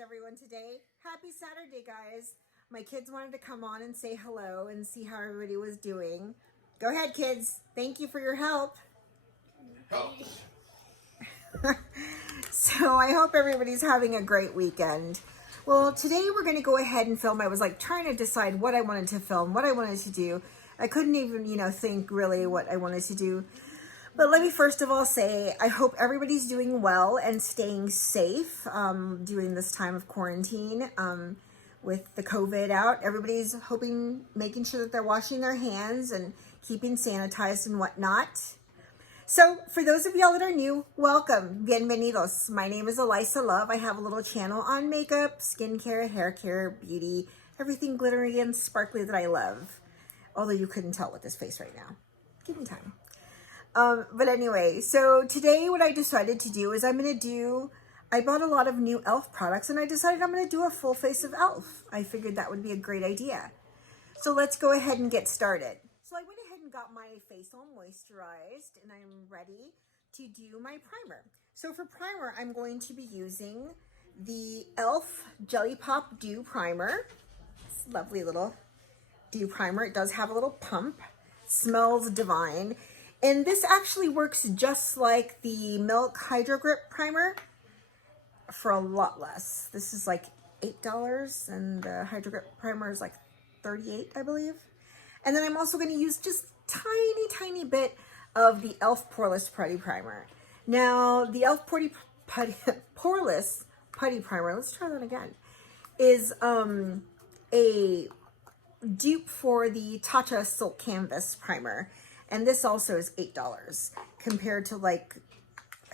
everyone today. Happy Saturday, guys. My kids wanted to come on and say hello and see how everybody was doing. Go ahead, kids. Thank you for your help. So I hope everybody's having a great weekend. Well, today we're going to go ahead and film. I was like trying to decide what I wanted to film, what I wanted to do. I couldn't even, think really what I wanted to do. But let me first of all say, I hope everybody's doing well and staying safe during this time of quarantine with the COVID out. Everybody's making sure that they're washing their hands and keeping sanitized and whatnot. So for those of y'all that are new, welcome, bienvenidos. My name is Alyssa Love. I have a little channel on makeup, skincare, hair care, beauty, everything glittery and sparkly that I love. Although you couldn't tell with this face right now. Give me time. But anyway, so today what I decided to do is I bought a lot of new e.l.f. products and I decided I'm going to do a full face of e.l.f. I figured that would be a great idea. So let's go ahead and get started. So I went ahead and got my face all moisturized and I'm ready to do my primer. So for primer, I'm going to be using the e.l.f. Jelly Pop Dew Primer. It's a lovely little dew primer. It does have a little pump. Smells divine. And this actually works just like the Milk Hydro Grip Primer for a lot less. This is like $8 and the Hydro Grip Primer is like $38, I believe. And then I'm also going to use just tiny bit of the e.l.f. Poreless Putty Primer. Now, the e.l.f. Poreless Putty Primer, let's try that again, is a dupe for the Tatcha Silk Canvas Primer. And this also is $8 compared to I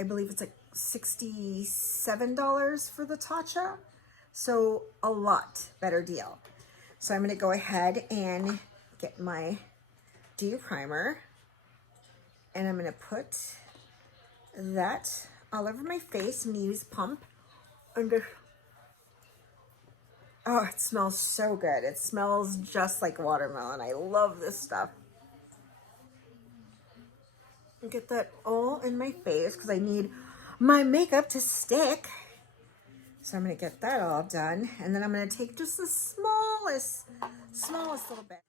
believe it's like $67 for the Tatcha. So a lot better deal. So I'm going to go ahead and get my dew primer. And I'm going to put that all over my face and use pump. Oh, it smells so good. It smells just like watermelon. I love this stuff. Get that all in my face because I need my makeup to stick. So I'm going to get that all done. And then I'm going to take just the smallest little bit.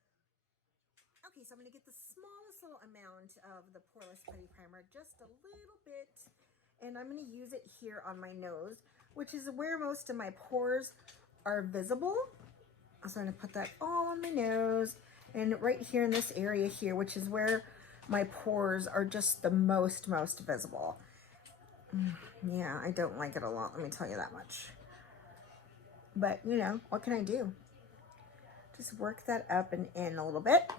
Okay, so I'm going to get the smallest little amount of the Poreless Putty Primer, just a little bit. And I'm going to use it here on my nose, which is where most of my pores are visible. So I'm going to put that all on my nose and right here in this area here, which is where my pores are just the most visible. Yeah, I don't like it a lot, let me tell you that much. But, what can I do? Just work that up and in a little bit.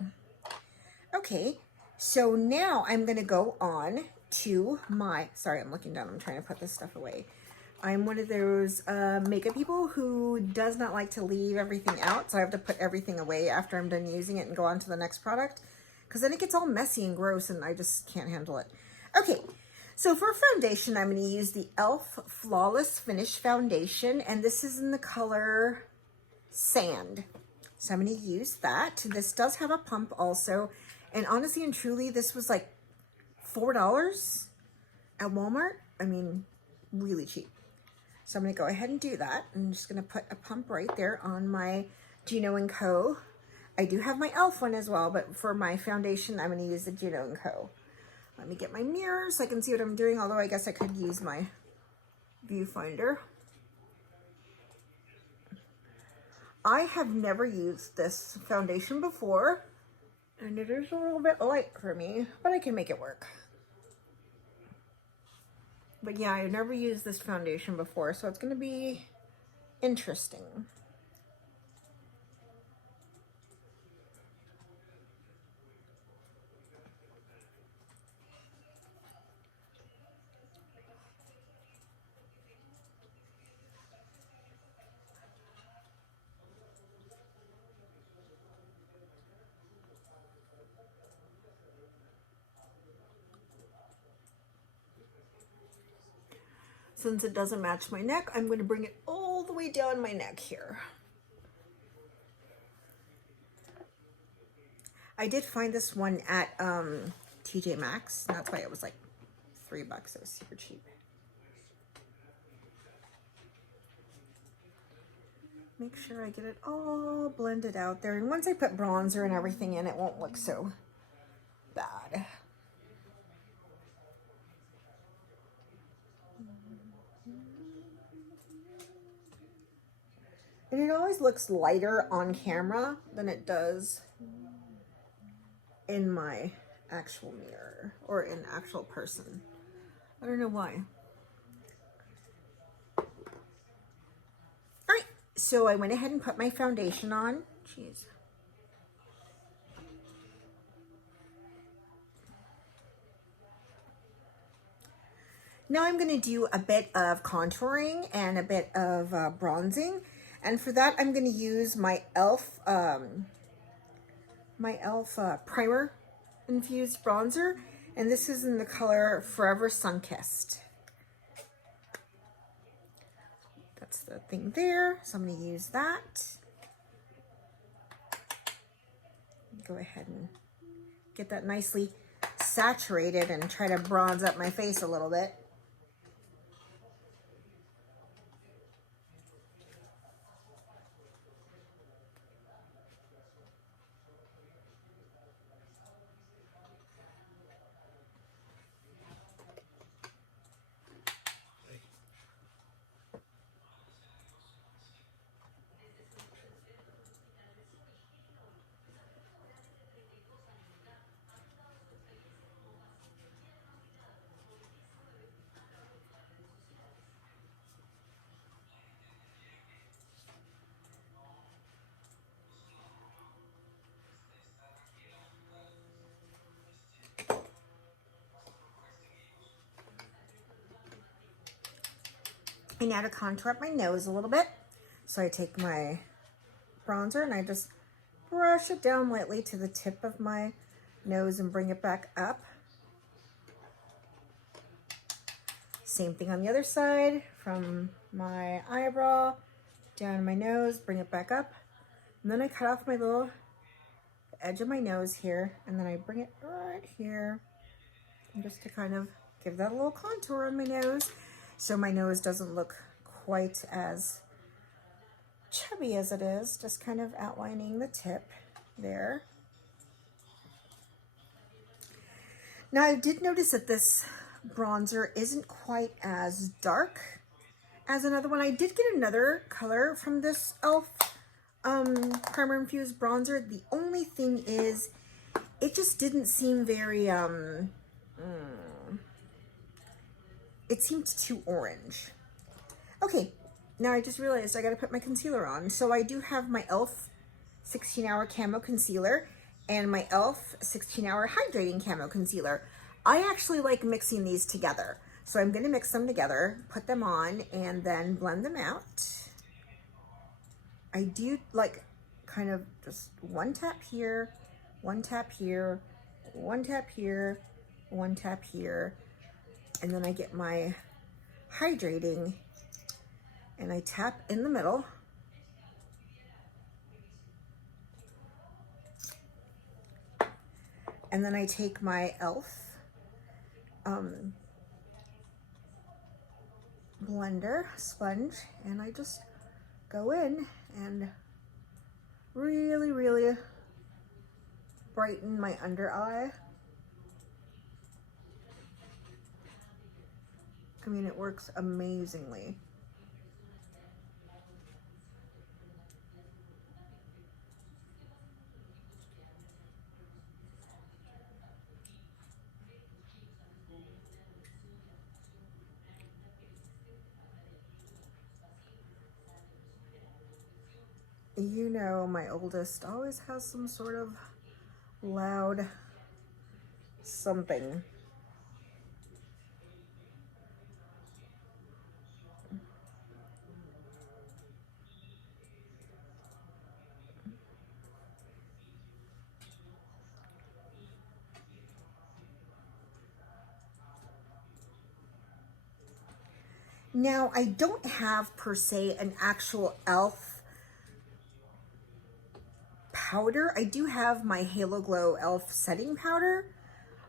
Okay, so now I'm going to go on to my, sorry, I'm looking down, I'm trying to put this stuff away. I'm one of those makeup people who does not like to leave everything out, so I have to put everything away after I'm done using it and go on to the next product. Because then it gets all messy and gross and I just can't handle it. Okay, so for foundation, I'm going to use the e.l.f. Flawless Finish Foundation. And this is in the color Sand. So I'm going to use that. This does have a pump also. And honestly and truly, this was like $4 at Walmart. I mean, really cheap. So I'm going to go ahead and do that. I'm just going to put a pump right there on my Gino & Co. I do have my e.l.f. one as well, but for my foundation, I'm going to use the Gino & Co. Let me get my mirror so I can see what I'm doing, although I guess I could use my viewfinder. I have never used this foundation before, and it is a little bit light for me, but I can make it work. But yeah, I've never used this foundation before, so it's going to be interesting. Since it doesn't match my neck, I'm going to bring it all the way down my neck here. I did find this one at TJ Maxx. That's why it was like $3. It was super cheap. Make sure I get it all blended out there. And once I put bronzer and everything in, it won't look so bad. And it always looks lighter on camera than it does in my actual mirror or in actual person. I don't know why. All right, so I went ahead and put my foundation on. Jeez. Now I'm going to do a bit of contouring and a bit of bronzing. And for that, I'm going to use my e.l.f. Primer Infused Bronzer. And this is in the color Forever Sunkissed. That's the thing there. So I'm going to use that. Go ahead and get that nicely saturated and try to bronze up my face a little bit. And now to contour up my nose a little bit. So I take my bronzer and I just brush it down lightly to the tip of my nose and bring it back up. Same thing on the other side, from my eyebrow down my nose, bring it back up. And then I cut off my little edge of my nose here, and then I bring it right here, and just to kind of give that a little contour on my nose, so my nose doesn't look quite as chubby as it is, just kind of outlining the tip there. Now I did notice that this bronzer isn't quite as dark as another one. I did get another color from this e.l.f. Primer Infused Bronzer. The only thing is, it just didn't seem very, it seemed too orange. Okay, now I just realized I gotta put my concealer on. So I do have my e.l.f. 16-Hour Camo Concealer and my e.l.f. 16-Hour Hydrating Camo Concealer. I actually like mixing these together. So I'm gonna mix them together, put them on, and then blend them out. I do like kind of just one tap here, one tap here, one tap here, one tap here, and then I get my hydrating and I tap in the middle. And then I take my e.l.f. blender sponge and I just go in and really brighten my under eye. I mean, it works amazingly. You know, my oldest always has some sort of loud something. Now, I don't have per se an actual e.l.f. powder. I do have my Halo Glow e.l.f. setting powder,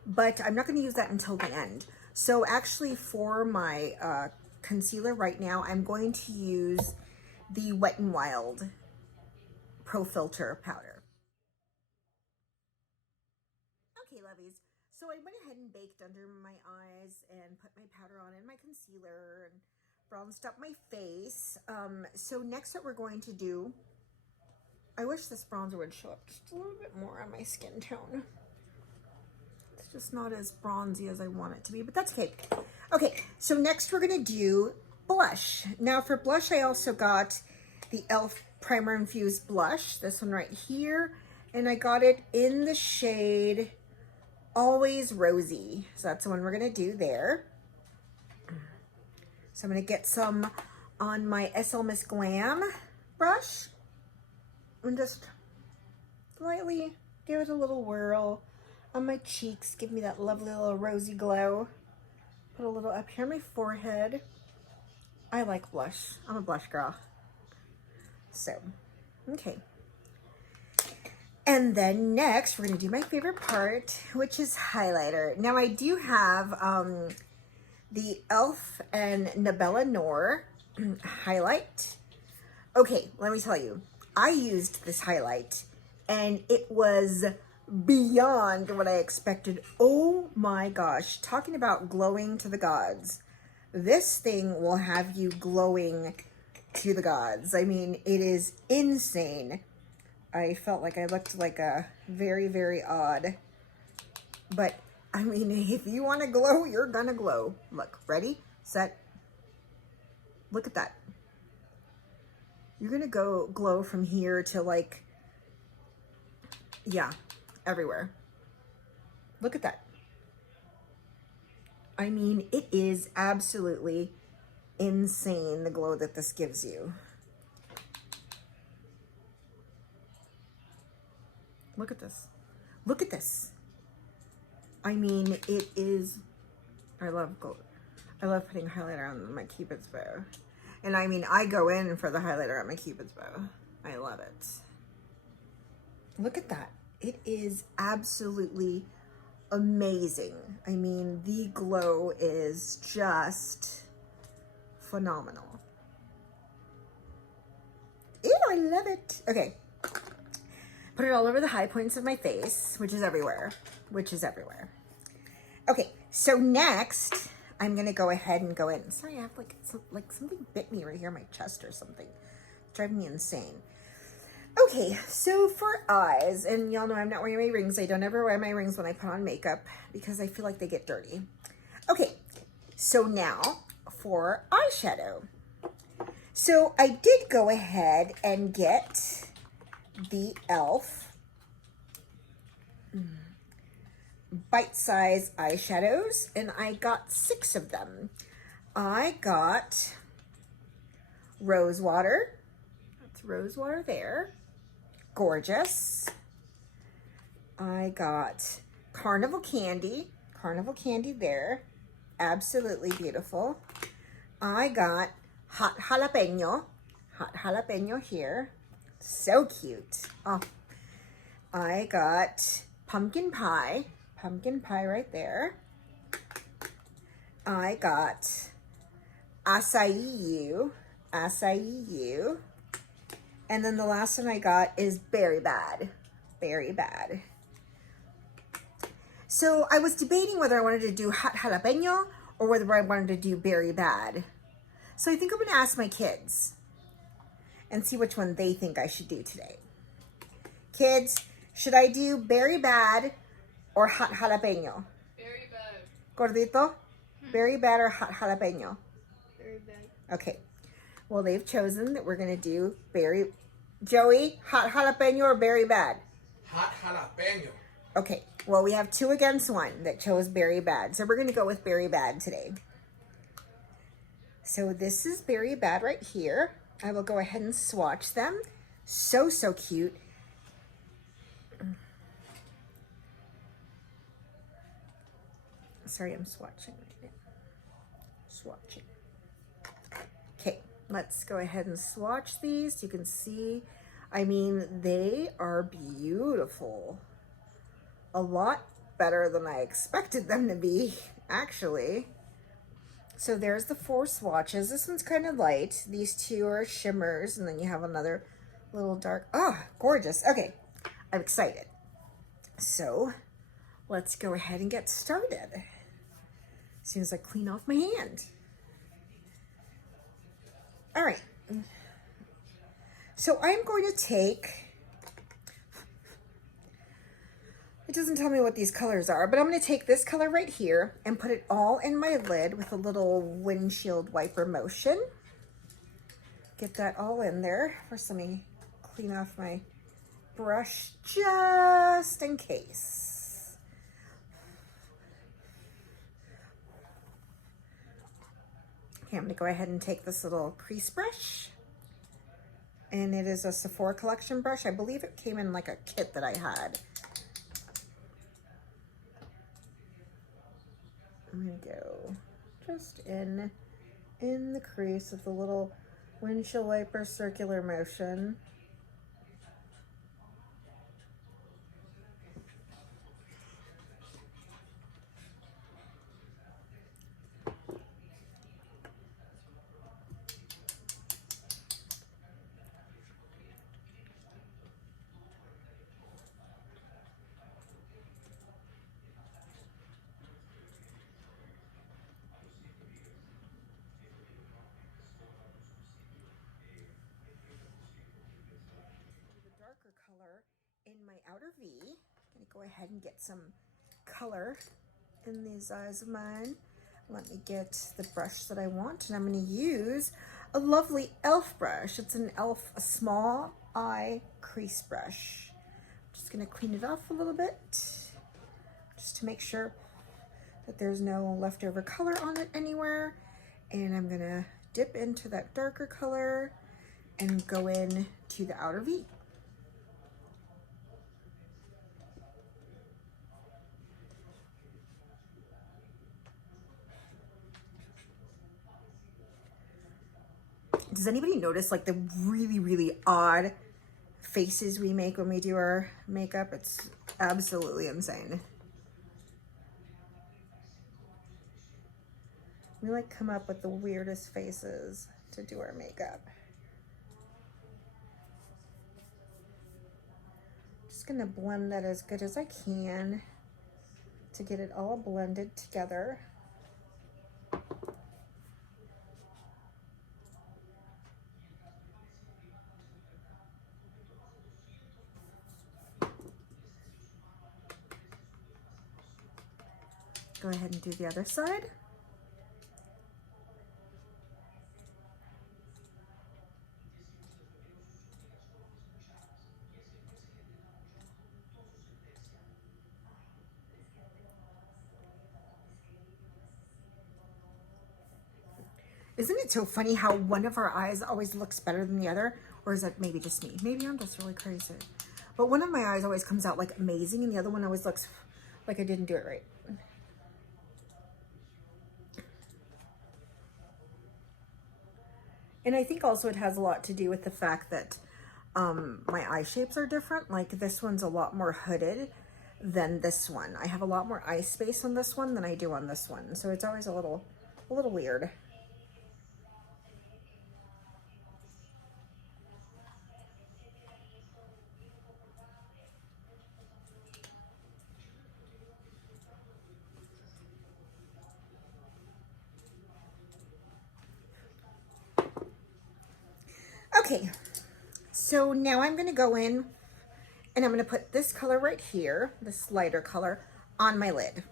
but I'm not going to use that until the end. So actually for my concealer right now, I'm going to use the Wet n Wild Pro Filter powder. Okay, lovies. So I went ahead and baked under my eyes and put my powder on and my concealer and bronzed up my face. So next what we're going to do, I wish this bronzer would show up just a little bit more on my skin tone. It's just not as bronzy as I want it to be, but that's okay. Okay, so next we're gonna do blush. Now for blush, I also got the e.l.f. Primer Infused Blush, this one right here, and I got it in the shade Always Rosy. So that's the one we're gonna do there. So I'm gonna get some on my SL Miss Glam brush and just lightly give it a little whirl on my cheeks, give me that lovely little rosy glow. Put a little up here on my forehead. I like blush. I'm a blush girl. So, okay. And then next, we're gonna do my favorite part, which is highlighter. Now I do have the e.l.f. and Nabella Noor highlight. Okay, let me tell you, I used this highlight and it was beyond what I expected. Oh my gosh, talking about glowing to the gods. This thing will have you glowing to the gods. I mean, it is insane. I felt like I looked like a very, very odd. But, I mean, if you want to glow, you're gonna glow. Look, ready, set, look at that. You're gonna go glow from here to like, yeah, everywhere. Look at that. I mean, it is absolutely insane, the glow that this gives you. Look at this. Look at this. I mean, it is, I love gold. I love putting highlighter on my Cupid's bow. And I mean, I go in for the highlighter on my Cupid's bow. I love it. Look at that. It is absolutely amazing. I mean, the glow is just phenomenal. Ew, I love it. Okay. Put it all over the high points of my face, which is everywhere, Okay, so next, I'm gonna go ahead and go in. Sorry, I have like something bit me right here in my chest or something. It's driving me insane. Okay, so for eyes, and y'all know I'm not wearing my rings. I don't ever wear my rings when I put on makeup because I feel like they get dirty. Okay, so now for eyeshadow. So I did go ahead and get the e.l.f. bite-size eyeshadows, and I got 6 of them. I got Rose Water. That's Rose Water there. Gorgeous. I got Carnival Candy. Carnival Candy there. Absolutely beautiful. I got Hot Jalapeno. Hot Jalapeno here. So cute. Oh, I got Pumpkin Pie. Pumpkin Pie right there. I got Acai You. Acai You. And then the last one I got is Berry Bad. Berry Bad. So I was debating whether I wanted to do Hot Jalapeno or whether I wanted to do Berry Bad. So I think I'm going to ask my kids and see which one they think I should do today. Kids, should I do Berry Bad or Hot Jalapeno? Berry Bad. Gordito? Berry Bad or Hot Jalapeno? Berry Bad. Okay. Well, they've chosen that we're going to do Berry... Joey, Hot Jalapeno or Berry Bad? Hot Jalapeno. Okay. Well, we have 2 against 1 that chose Berry Bad. So we're going to go with Berry Bad today. So this is Berry Bad right here. I will go ahead and swatch them. So, so cute. Sorry, I'm swatching right now. Swatching. Okay, let's go ahead and swatch these. You can see, I mean, they are beautiful. A lot better than I expected them to be, actually. So there's the 4 swatches. This one's kind of light. These 2 are shimmers, and then you have another little dark. Oh, gorgeous. Okay, I'm excited. So let's go ahead and get started. As soon as I clean off my hand. All right. So I'm going to take, it doesn't tell me what these colors are, but I'm going to take this color right here and put it all in my lid with a little windshield wiper motion. Get that all in there. First, let me clean off my brush just in case. Okay, I'm going to go ahead and take this little crease brush. And it is a Sephora collection brush. I believe it came in like a kit that I had. I'm going to go just in the crease with the little windshield wiper circular motion. Darker color in my outer V. I'm going to go ahead and get some color in these eyes of mine. Let me get the brush that I want, and I'm going to use a lovely e.l.f. brush. It's an e.l.f. a small eye crease brush. I'm just going to clean it off a little bit just to make sure that there's no leftover color on it anywhere. And I'm going to dip into that darker color and go in to the outer V. Does anybody notice like the really odd faces we make when we do our makeup? It's absolutely insane. We like come up with the weirdest faces to do our makeup. Just gonna blend that as good as I can to get it all blended together. Go ahead and do the other side. Isn't it so funny how one of our eyes always looks better than the other? Or is that maybe just me? Maybe I'm just really crazy. But one of my eyes always comes out like amazing, and the other one always looks like I didn't do it right. And I think also it has a lot to do with the fact that my eye shapes are different. Like this one's a lot more hooded than this one. I have a lot more eye space on this one than I do on this one. So it's always a little weird. Okay, so now I'm gonna go in and I'm gonna put this color right here, this lighter color, on my lid.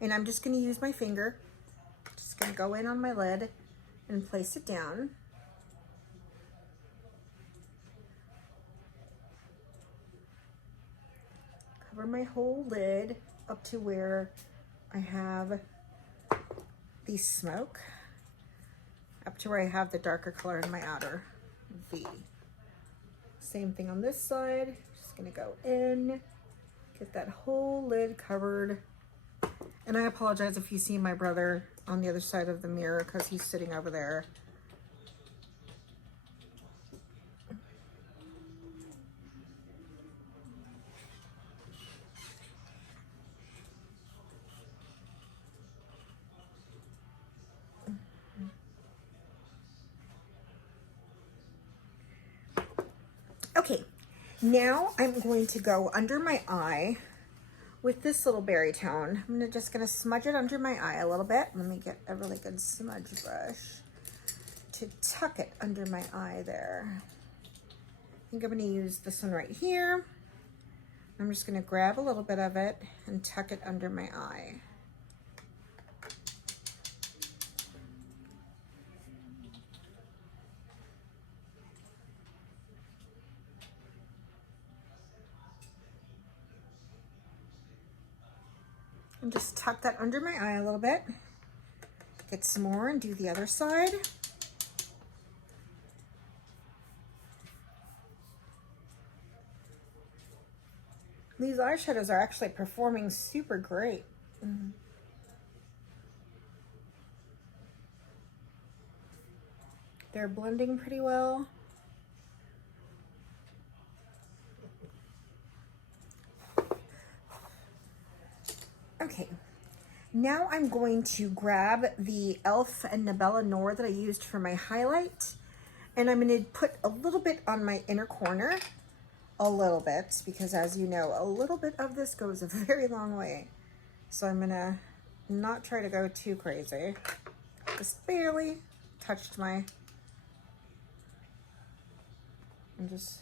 And I'm just gonna use my finger, just gonna go in on my lid and place it down. Cover my whole lid up to where I have the smoke, up to where I have the darker color in my outer V. Same thing on this side. Just gonna go in, get that whole lid covered. And I apologize if you see my brother on the other side of the mirror because he's sitting over there. Now I'm going to go under my eye with this little berry tone. I'm just gonna smudge it under my eye a little bit. Let me get a really good smudge brush to tuck it under my eye there. I think I'm gonna use this one right here. I'm just gonna grab a little bit of it and tuck it under my eye. And just tuck that under my eye a little bit. Get some more and do the other side. These eyeshadows are actually performing super great. They're blending pretty well. Okay, now I'm going to grab the e.l.f. and Nabella Noir that I used for my highlight, and I'm going to put a little bit on my inner corner, a little bit, because as you know, a little bit of this goes a very long way. So I'm going to not try to go too crazy. Just barely touched my, and just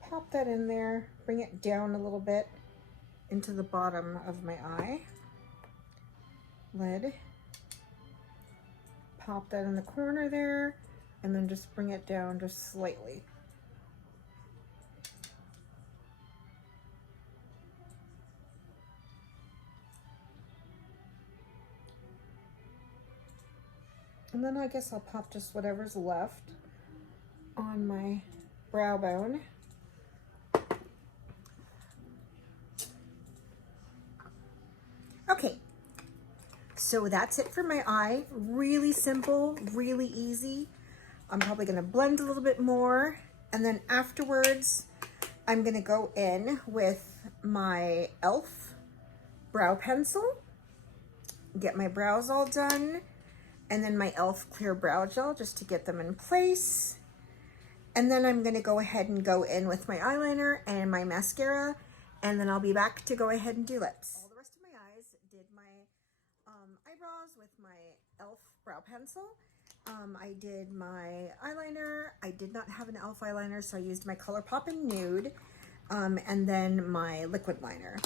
pop that in there, bring it down a little bit into the bottom of my eye lid, pop that in the corner there, and then just bring it down just slightly. And then I guess I'll pop just whatever's left on my brow bone. Okay, so that's it for my eye. Really simple, really easy. I'm probably gonna blend a little bit more, and then afterwards, I'm gonna go in with my e.l.f. brow pencil, get my brows all done, and then my e.l.f. clear brow gel just to get them in place. And then I'm gonna go ahead and go in with my eyeliner and my mascara, and then I'll be back to go ahead and do lips. All the rest of my eyes, did my eyebrows with my e.l.f. brow pencil. I did my eyeliner. I did not have an e.l.f. eyeliner, so I used my ColourPop in Nude, and then my liquid liner.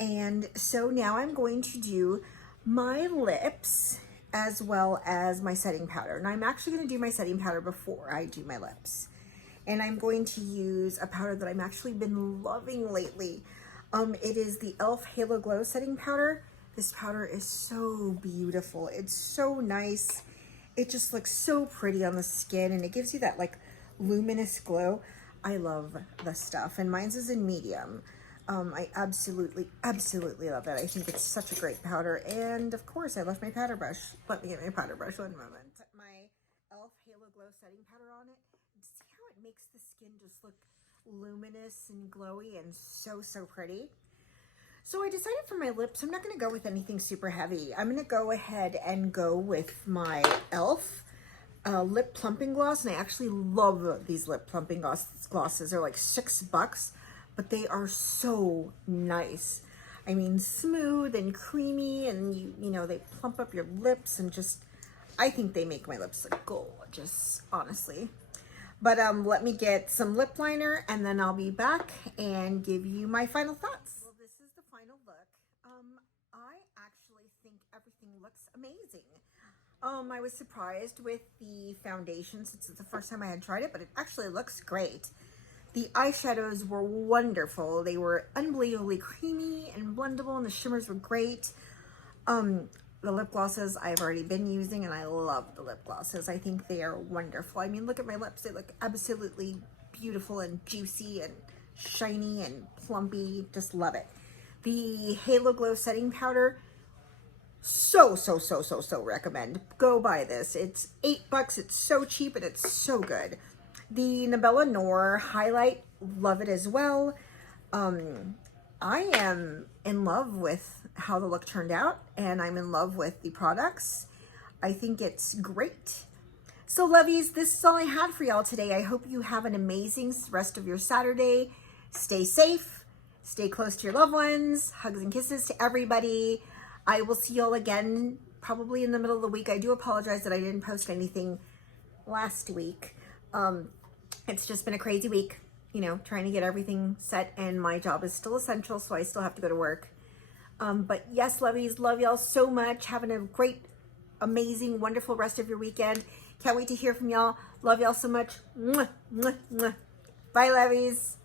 And so now I'm going to do my lips as well as my setting powder. And I'm actually going to do my setting powder before I do my lips. And I'm going to use a powder that I've actually been loving lately. It is the e.l.f. Halo Glow setting powder. This powder is so beautiful. It's so nice. It just looks so pretty on the skin, and it gives you that like luminous glow. I love the stuff, and mine's is in medium. I absolutely love it. I think it's such a great powder. And of course, I left my powder brush. Let me get my powder brush one moment. Put my e.l.f. Halo Glow setting powder on it. See how it makes the skin just look luminous and glowy and so pretty. So I decided for my lips, I'm not going to go with anything super heavy. I'm going to go ahead and go with my e.l.f. Lip plumping gloss, and I actually love these lip plumping glosses. They're like $6, but they are so nice. I mean, smooth and creamy, and you know, they plump up your lips, and just, I think they make my lips look gorgeous, honestly. But let me get some lip liner, and then I'll be back and give you my final thoughts. Well, this is the final look. I actually think everything looks amazing. I was surprised with the foundation since it's the first time I had tried it, but it actually looks great. The eyeshadows were wonderful. They were unbelievably creamy and blendable, and the shimmers were great. The lip glosses I've already been using, and I love the lip glosses. I think they are wonderful. I mean, look at my lips. They look absolutely beautiful and juicy and shiny and plumpy. Just love it. The Halo Glow setting powder, so recommend. Go buy this. It's $8. It's so cheap, and it's so good. The Nabella Noir highlight, love it as well. I am in love with how the look turned out, and I'm in love with the products. I think it's great. So lovies, this is all I had for y'all today. I hope you have an amazing rest of your Saturday. Stay safe, stay close to your loved ones, hugs and kisses to everybody. I will see y'all again probably in the middle of the week. I do apologize that I didn't post anything last week. It's just been a crazy week, you know, trying to get everything set, and my job is still essential, so I still have to go to work. But yes, lovies, love y'all so much. Having a great, amazing, wonderful rest of your weekend. Can't wait to hear from y'all. Love y'all so much. Mwah, mwah, mwah. Bye, lovies.